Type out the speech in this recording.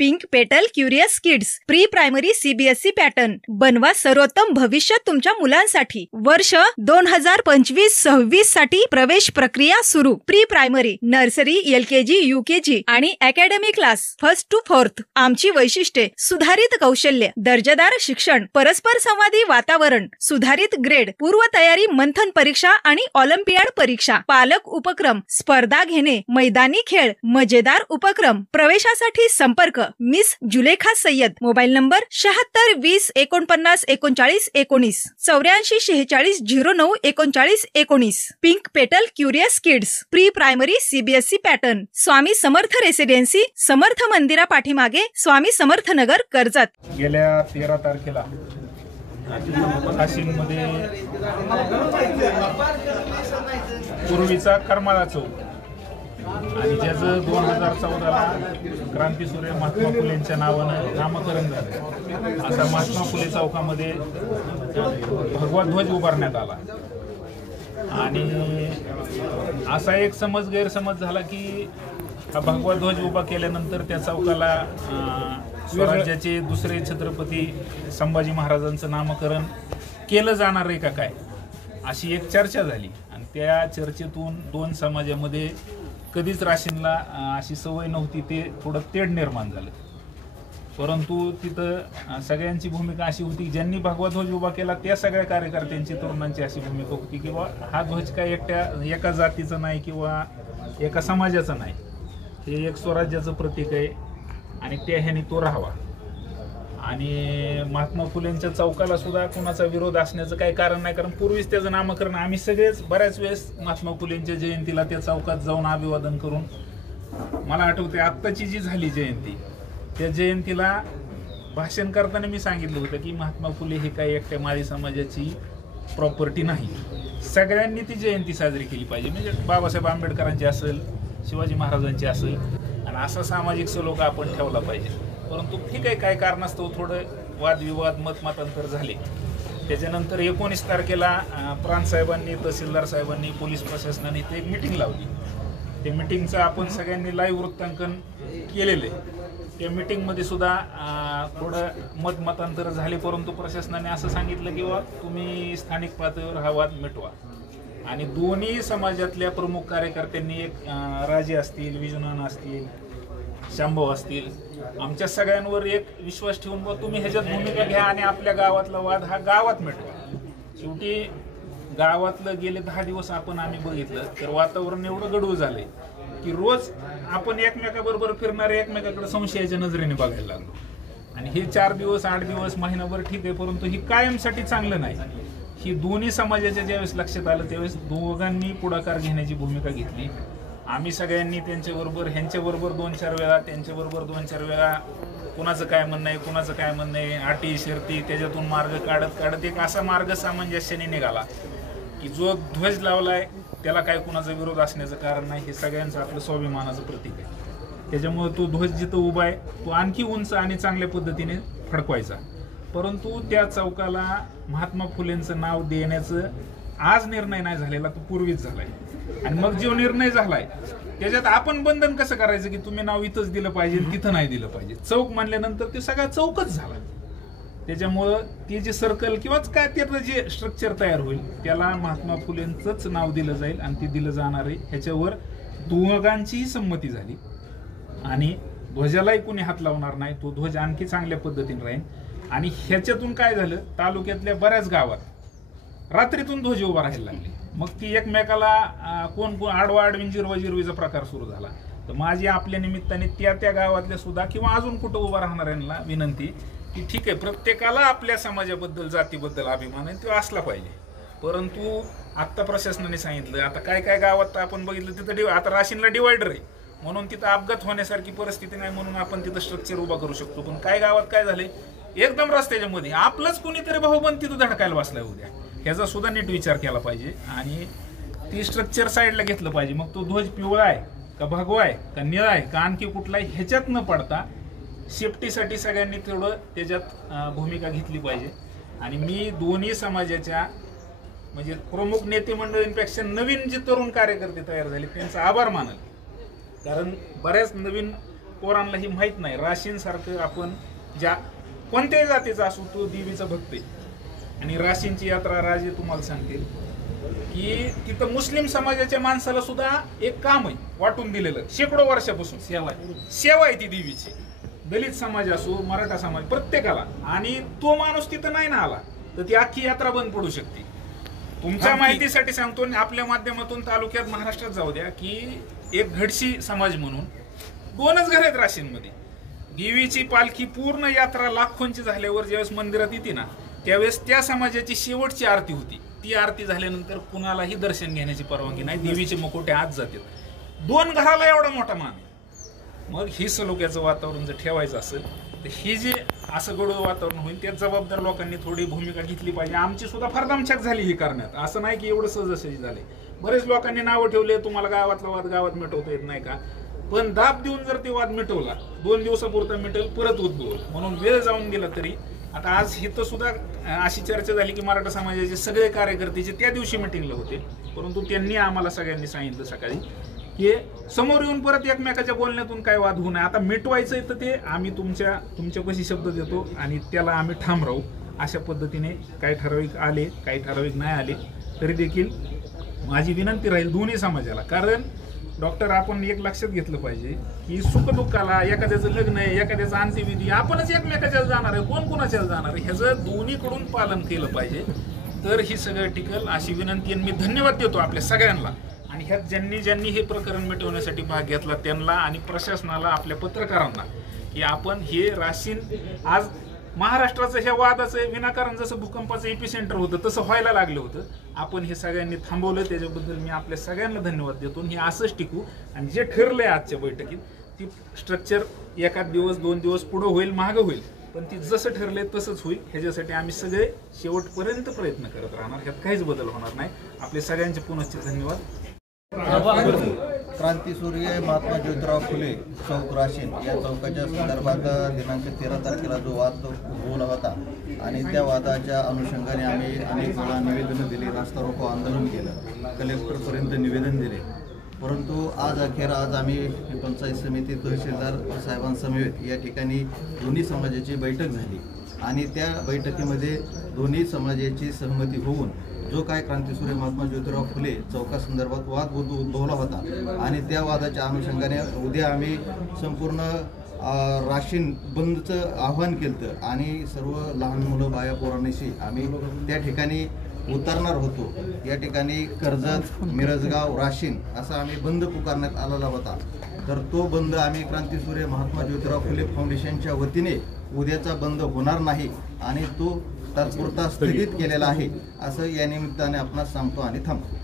Pink petal curious kids pre primary CBSE pattern बनवा सर्वोत्तम भविष्य तुमच्या मुलांसाठी। वर्ष 2025-26 साठी प्रवेश प्रक्रिया सुरू। Pre primary nursery LKG UKG आणि academy class 1st to 4th। आमची वैशिष्ट्ये सुधारित कौशल्य, दर्जेदार शिक्षण, परस्पर संवादी वातावरण, सुधारित ग्रेड, पूर्व तयारी, मंथन परीक्षा आणि ऑलिम्पियाड परीक्षा, पालक उपक्रम, स्पर्धा घेणे, मैदानी खेळ, मजेदार उपक्रम। प्रवेशासाठी संपर्क miss Zulekha Sayyed. Mobile number 76 20 49 39 19 84 46 09 39 19। Pink petal curious kids pre primary CBSE pattern, Swami Samarth residency, Samarth मंदिरा पाठीमागे, स्वामी समर्थ नगर, कर्जत। गेल्या 13 तारखेला वाशिममध्ये पूर्वीचा करमाळा चौक आणि ज्याचं 2014ला क्रांतीसूर्य महात्मा फुलेंच्या नावानं नामकरण झालं, असा महात्मा फुले चौकामध्ये भगवा ध्वज उभारण्यात आला। आणि असा एक गैरसमज झाला की हा भगवा ध्वज उभा केल्यानंतर त्या चौकाला स्वराज्याचे दुसरे छत्रपती संभाजी महाराजांचं नामकरण केलं जाणार आहे का काय, अशी एक चर्चा झाली। आणि त्या चर्चेतून दोन समाजामध्ये कधीच राशींना अशी सवय नव्हती, ते थोडं तेढ निर्माण झालं। परंतु तिथं सगळ्यांची भूमिका अशी होती, ज्यांनी भगवा ध्वज उभा केला त्या सगळ्या कार्यकर्त्यांची, तरुणांची अशी भूमिका होती की हा ध्वज काय एका जातीचा नाही किंवा एका समाजाचा नाही, हे एक स्वराज्याचं प्रतीक आहे आणि त्या ह्याने तो राहावा। आणि महात्मा फुलेंच्या चौकाला सुद्धा कोणाचा विरोध असण्याचं काही कारण नाही, कारण पूर्वीच त्याचं नामकरण आम्ही सगळेच बऱ्याच वेळेस महात्मा फुलेंच्या जयंतीला त्या चौकात जाऊन अभिवादन करून, मला आठवते आत्ताची जी झाली जयंती, त्या जयंतीला भाषण करताना मी सांगितलं होतं की महात्मा फुले हे काही एकट्या माळी समाजाची प्रॉपर्टी नाही, सगळ्यांनी ती जयंती साजरी केली पाहिजे। म्हणजे बाबासाहेब आंबेडकरांची असेल, शिवाजी महाराजांची असेल, आणि असा सामाजिक सलोखा आपण ठेवला पाहिजे। परंतु ठीक आहे, काही कारणास्तव थोडं वादविवाद मतमतांतर झाले। त्याच्यानंतर 19 तारखेला प्रांत साहेबांनी, तहसीलदार साहेबांनी, पोलीस प्रशासनाने ते एक मीटिंग लावली। त्या मीटिंगचं आपण सगळ्यांनी लाईव्ह वृत्तांकन केलेलं आहे। त्या मीटिंगमध्ये सुद्धा थोडं मतमतांतर झाले, परंतु प्रशासनाने असं सांगितलं की तुम्ही स्थानिक पातळीवर हा वाद मिटवा। आणि दोन्ही समाजातल्या प्रमुख कार्यकर्त्यांनी, एक राजे असतील, विजनान असतील, शांभाऊ असतील, आमच्या सगळ्यांवर एक विश्वास ठेवून तुम्ही ह्याच्यात भूमिका घ्या आणि आपल्या गावातला वाद हा गावात मिटवा। शेवटी गावातलं गेले 10 दिवस आम्ही बघितलं तर वातावरण एवढं गडूळ झालंय की रोज आपण एकमेकाबरोबर फिरणारे एकमेकाकडे संशयाच्या नजरेने बघायला लागलो। आणि हे 4 दिवस 8 दिवस महिनाभर ठीक आहे, परंतु ही कायमसाठी चांगलं नाही। ही दोन्ही समाजाच्या ज्यावेळेस लक्षात आलं त्यावेळेस दोघांनी पुढाकार घेण्याची भूमिका घेतली। आम्ही सगळ्यांनी त्यांच्याबरोबर, ह्यांच्याबरोबर 2-4 वेळा, त्यांच्याबरोबर 2-4 वेळा, कुणाचं काय म्हणणं आहे, कुणाचं काय म्हणणं आहे, अटी शर्ती, त्याच्यातून मार्ग काढत एक असा मार्ग सामंजस्याने निघाला की जो ध्वज लावलाय त्याला काय कुणाचा विरोध असण्याचं कारण नाही, हे सगळ्यांचं आपलं स्वाभिमानाचं प्रतीक आहे। त्याच्यामुळे तो ध्वज जिथं उभा आहे तो आणखी उंच आणि चांगल्या पद्धतीने फडकवायचा। परंतु त्या चौकाला महात्मा फुलेंचं नाव देण्याचं आज निर्णय नाही झालेला, तो पूर्वीच झालाय। आणि मग जो निर्णय झालाय त्याच्यात आपण बंधन कसं करायचं की तुम्ही नाव इथंच दिलं पाहिजे, तिथं नाही दिलं पाहिजे। चौक म्हणल्यानंतर ते सगळा चौकच झाला। त्याच्यामुळं ते जे सर्कल किंवा काय त्याचं जे स्ट्रक्चर तयार होईल त्याला महात्मा फुलेंचंच नाव दिलं जाईल आणि ते दिलं जाणार आहे। ह्याच्यावर दोघांचीही संमती झाली आणि ध्वजालाही कोणी हात लावणार नाही, तो ध्वज आणखी चांगल्या पद्धतीने राहील। आणि ह्याच्यातून काय झालं, तालुक्यातल्या बऱ्याच गावात रात्रीतून ध्वज उभा राहायला लागले। मग ती एकमेकाला कोण आडवा आडवीन जिरवीचा प्रकार सुरू झाला। तर माझी आपल्या निमित्ताने त्या गावातल्या सुद्धा किंवा अजून कुठं उभा राहणाऱ्यांना विनंती की ठीक आहे, प्रत्येकाला आपल्या समाजाबद्दल, जातीबद्दल अभिमान आहे, तो असला पाहिजे। परंतु आत्ता प्रशासनाने सांगितलं, आता काय गावात आपण बघितलं तिथं आता राशीनला डिवायडर आहे म्हणून तिथं अपघात होण्यासारखी परिस्थिती नाही म्हणून आपण तिथं स्ट्रक्चर उभा करू शकतो। पण काय गावात काय झालंय, एकदम रस्त्याच्या मध्ये आपलंच कोणीतरी भाऊबंद तिथं धडकायला बसलाय उद्या, ह्याचा सुद्धा नीट विचार केला पाहिजे आणि ती स्ट्रक्चर साईडला घेतलं पाहिजे। मग तो ध्वज पिवळा आहे का भगवा आहे का निळा आहे का आणखी कुठला आहे ह्याच्यात न पडता सेफ्टीसाठी सगळ्यांनी थोडं त्याच्यात भूमिका घेतली पाहिजे। आणि मी दोन्ही समाजाच्या म्हणजे प्रमुख नेते मंडळींपेक्षा नवीन जे तरुण कार्यकर्ते तयार झाले त्यांचा आभार मानल, कारण बऱ्याच नवीन पोरांना ही माहीत नाही. राशीन सारखं आपण ज्या कोणत्याही जातीचा असो तो देवीचा भक्त आहे. आणि राशींची यात्रा राजे तुम्हाला सांगतील की तिथं मुस्लिम समाजाच्या माणसाला सुद्धा एक काम आहे वाटून दिलेलं, शेकडो वर्षापासून सेवा आहे ती देवीची. दलित समाज असो, मराठा समाज, प्रत्येकाला. आणि तो माणूस तिथं नाही ना आला तर ती अख्खी यात्रा बंद पडू शकते. तुमच्या माहितीसाठी सांगतो, आपल्या माध्यमातून तालुक्यात महाराष्ट्रात जाऊ द्या की एक घडशी समाज म्हणून 2च घर आहेत राशींमध्ये. देवीची पालखी पूर्ण यात्रा लाखोंची झाल्यावर ज्यावेळेस मंदिरात येते ना त्यावेळेस त्या समाजाची शेवटची आरती होती. ती आरती झाल्यानंतर कुणालाही दर्शन घेण्याची परवानगी नाही. देवीचे मुखोटे आत जातात. 2 घराला एवढा मोठा मान. मग ही सलोख्याचं वातावरण जर ठेवायचं असेल तर हे जे असं गडोळ वातावरण होईल त्यात जबाबदार लोकांनी थोडी भूमिका घेतली पाहिजे. आमची सुद्धा फार दमछाक झाली ही करण्यात. असं नाही की एवढं सहजासहजी झाले. बरेच लोकांनी नावं ठेवले, तुम्हाला गावातला वाद गावात मिटवता येत नाही का. पण दाब देऊन जर ते वाद मिटवला 2 दिवसापुरता मिटेल, परत उद्भवल. म्हणून वेळ जाऊन गेला तरी आता आज हिथं सुद्धा अशी चर्चा झाली की मराठा समाजाचे सगळे कार्यकर्ते त्या दिवशी मिटिंगला होते, परंतु त्यांनी आम्हाला सगळ्यांनी सांगितलं सकाळी की समोर येऊन परत एकमेकाच्या बोलण्यातून काय वाद होऊ नये. आता मिटवायचंय तर ते आम्ही तुमच्यापाशी शब्द देतो आणि त्याला आम्ही ठाम राहू. अशा पद्धतीने काही ठराविक आले, काही ठराविक नाही आले तरी देखील माझी विनंती राहील दोन्ही समाजाला. कारण डॉक्टर आपण एक लक्षात घेतलं पाहिजे की सुखदुःखाला, एखाद्याचं लग्न आहे, एखाद्याचं अंत्यविधी, आपणच एकमेकाच्या जाणार आहे, कोण कोणाच्या जाणार आहे, ह्याचं दोन्हीकडून पालन केलं पाहिजे तर ही सगळं टिकल अशी विनंती. आणि मी धन्यवाद देतो आपल्या सगळ्यांना. आणि ह्यात ज्यांनी हे प्रकरण मिटवण्यासाठी भाग घेतला त्यांना आणि प्रशासनाला, आपल्या पत्रकारांना की आपण हे राशीन आज महाराष्ट्राचं ह्या वादाचं विनाकारण जसं भूकंपाचं एपिसेंटर होतं तसं व्हायला लागलं होतं. आपण हे सगळ्यांनी थांबवलं, त्याच्याबद्दल मी आपल्या सगळ्यांना धन्यवाद देतो. हे असंच टिकू. आणि जे ठरलंय आजच्या बैठकीत ती स्ट्रक्चर एखाद दिवस 2 दिवस पुढं होईल, मागं होईल, पण ती जसं ठरलंय तसंच होईल. ह्याच्यासाठी आम्ही सगळे शेवटपर्यंत प्रयत्न करत राहणार. ह्यात काहीच बदल होणार नाही. आपले सगळ्यांचे पुनश्च धन्यवाद. क्रांतीसूर्य महात्मा ज्योतिराव फुले चौक राशीन या चौकाच्या संदर्भात दिनांक 13 तारखेला जो वाद उद्भवला होता आणि त्या वादाच्या अनुषंगाने आम्ही अनेक वेळा निवेदनं दिली, रास्ता रोको आंदोलन केलं, कलेक्टरपर्यंत निवेदन दिले. परंतु आज आम्ही पंचायत समिती तहसीलदार साहेबांसमवेत या ठिकाणी दोन्ही समाजाची बैठक झाली आणि त्या बैठकीमध्ये दोन्ही समाजाची सहमती होऊन जो काय क्रांतीसूर्य महात्मा ज्योतिराव फुले चौकासंदर्भात वाद उद्भवला होता आणि त्या वादाच्या अनुषंगाने उद्या आम्ही संपूर्ण राशीन बंदचं आव्हान केलं आणि सर्व लहान मुलं, बाया, पोरांशी आम्ही त्या ठिकाणी उतरणार होतो. या ठिकाणी कर्जत, मिरजगाव, राशीन असा आम्ही बंद पुकारण्यात आलेला होता. तर तो बंद आम्ही क्रांतीसूर्य महात्मा ज्योतिराव फुले फाउंडेशनच्या वतीने उद्याचा बंद होणार नाही आणि तो तात्पुरता स्थगित केलेला आहे असं या निमित्ताने आपणास सांगतो आणि थांबतो.